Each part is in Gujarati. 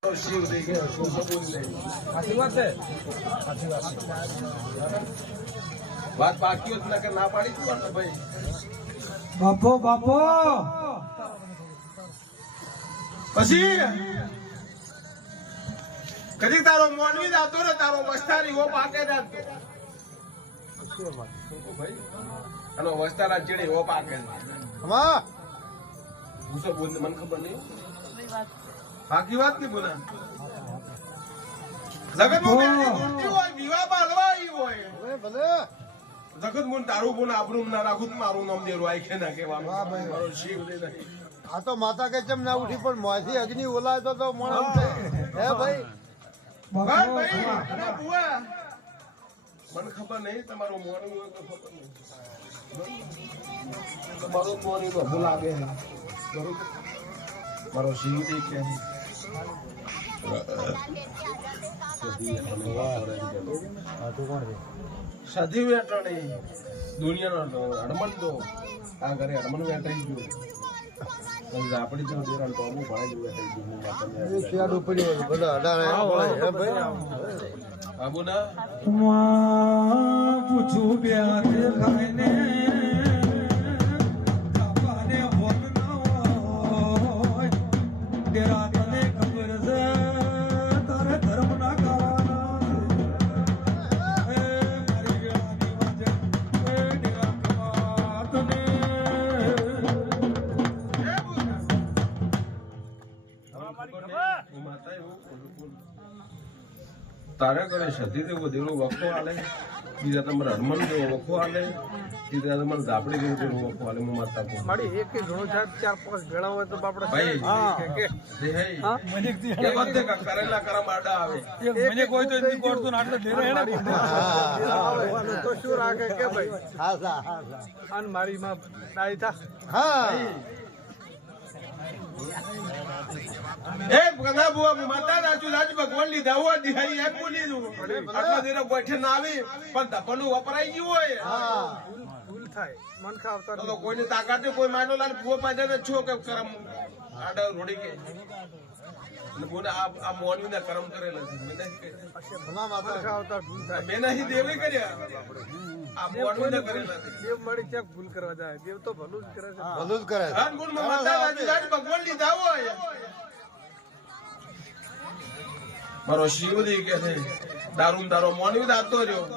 વાત બાકી હોત ને કે ના પાડી તું ભાઈ બાપો બાપો પછી કદી તારો મોનવી દાતો ને તારો વસ્તારી હો પાકે દાતો ભાઈ અને વસ્તારા ચીડી હો પાકે હા હું તો બોલ મને ખબર નહીં બાકી વાત નહીં બોલા જગત મોની હોય વિવાહ બાલવાઈ હોય ભલે જગત મોન તારું બોન આપણું ના રાખું મારું નામ દેરું આઈ કે ના કહેવાનું મારો શિવ દે નહીં આ તો માતા કે ચમ ના ઉઠી પણ મોંથી અગ્નિ ઓલાય તો મોણસ હે ભાઈ ભાઈ અને બુઆ મને ખબર નહીં તમારું મોર્નિંગ હોય તો ખબર નહીં તમારું મોર્નિંગ તો ભૂલ લાગે બરોબર મારો શિવ દે કે સધી વેટણી દુનિયાનો હડમન તો આ ઘરે હડમન વેટાઈ ગયું આપડી જો દેરાણ તો અમુક ભાઈ જ વેટાઈ ગયું શિયાળું પડ્યું બધા અડાણે હે ભાઈ આબુ ના પૂછું બે હાથે ખાઈને કાપાને ભોગ ન હોય તેરા તને ખબર છે તારે ધર્મ ના તારે કરે સતી દેવો દેવો વખો આલે બીજા તમારે હનુમાન દેવો વખો આલે બીજા તમારે ઝાપડી દેવો દેવો વખો આલે હું માતા કો મારી એક ઘણો ચાર ચાર પાંચ ભેળા હોય તો આપણે ભાઈ મને કે બધે કરેલા કરમ આડા આવે મને કોઈ તો નથી કોડતું આટલે ડેરે હે તો શું રાખે કે ભાઈ હા અન મારી માં ડાઈ થા હા એ ગના બુઆ માતા રાજુ રાજ ભગવાન લીધા હોય દિહાઈ એમ બોલી દઉં આટલા દેરો ગોઠે ના આવી પણ ધપલું વપરાઈ ગયું હોય હા ભૂલ થાય મન ખાવતા તો કોઈની તાકાત કોઈ માનો લાલ બુઆ પાડે ને છો કે કરમ આડા રોડી કે ને બોને આ મોનવી ના કરમ કરેલા છે મેં નહીં ઘણા માતા ખાવતા ભૂલ થાય મેં નહીં દેવી કર્યા આ મોનવી ના કરેલા છે દેવ મળી ક્યાંક ભૂલ કરવા જાય દેવ તો ભલું જ કરે છે ભલું જ કરે છે અન ગુણ માતા રાજુ રાજ ભગવાન લીધા હોય મારો શિવદી કે છે દારૂ તારો મોનવી દાતો રહ્યો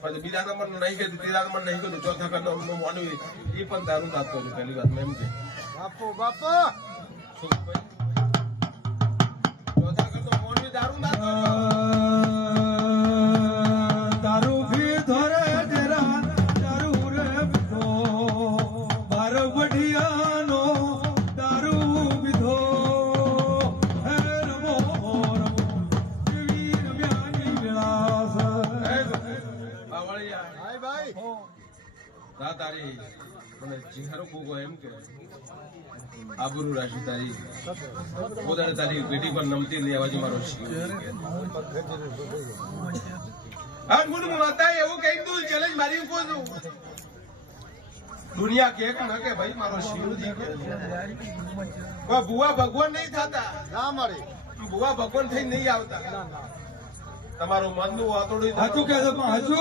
પછી બીજા નંબર નહીં કીધું ત્રીજા નંબર નહીં કીધું ચોથા નંબર મોનવી એ પણ દારૂ દાતો રહ્યો પહેલી વાત એમ કે બાપો બાપો ચોથા કરતો મોનવી દારૂ દાતો દારૂ ભી ધરે ડેરા દારૂ રે બીધો બાર બઢિયાનો દારૂ બીધો હે રમો જેવી રમ્યાની વિલાસ બાવળિયા હાય ભાઈ રા તારી મને ચિહારો કોકો એમ કે આબરૂ રાશી તારી પોતાને તારી પેટી પર નમતી નહીં અવાજ મારો શિવ હા ગુણ માતા એવું કહી દઉં ચેલેન્જ મારી કો છું દુનિયા કે કે ભાઈ મારો શિવજી કે બુઆ ભગવાન નહીં થતા ના મારી બુઆ ભગવાન થઈ નહીં આવતા તમારું મનનું વાતોડું હાચું કે છે પણ હજુ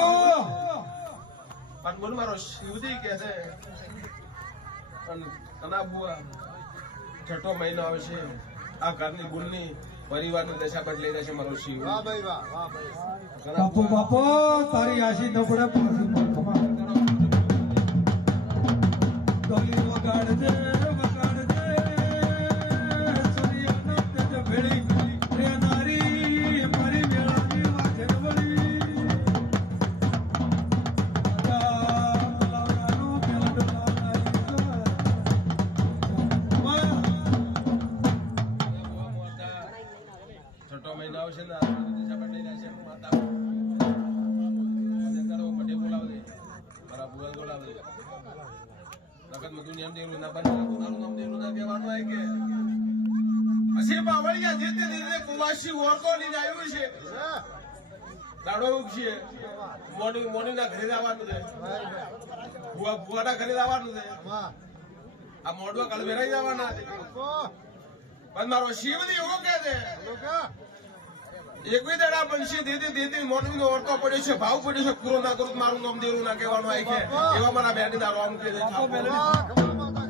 પણ બોલ મારો શિવજી કે છે અને બુઆ છઠ્ઠો મહિનો આવશે આ ઘરની બુલની પરિવારની દશા બદલાઈ રહેશે મારો શિવ વાહ ભાઈ વાહ વાહ ભાઈ બાપો બાપો તારી આશી ન પડે પણ ડોલી વગાડજે વગાડજે સૂર્યનો તેજ ભેળી રે નારી મારી વેળાની વાજે વળી છઠ્ઠો મહિનો આવશે ને દશા બદલાઈ રહેશે માતા મને બોલાવજે મારા બુઆ બોલાવજે લગત માં દુનિયા દેવું ના બને તારું નામ દેવું ના કહેવાનું હોય કે હસી બાવળિયા જે તે દીને કુવાસી ઓરતો લઈને આવ્યું છે દાડો છે મોની ના ઘરે આવવાનું છે બુઆ ના ઘરે આવવાનું છે આ મોડવા કલવેરાઈ જવાના છે પણ મારો શિવજી એવો કહે છે એકવી દાડા બનશે દેતી મોટવીનો ઓરતો પડ્યો છે ભાવ પડ્યો છે પૂરો ના કરું તો મારું નામ દેરું ના કહેવાનું આવે છે એવા મારા બેટી દારો આમ કે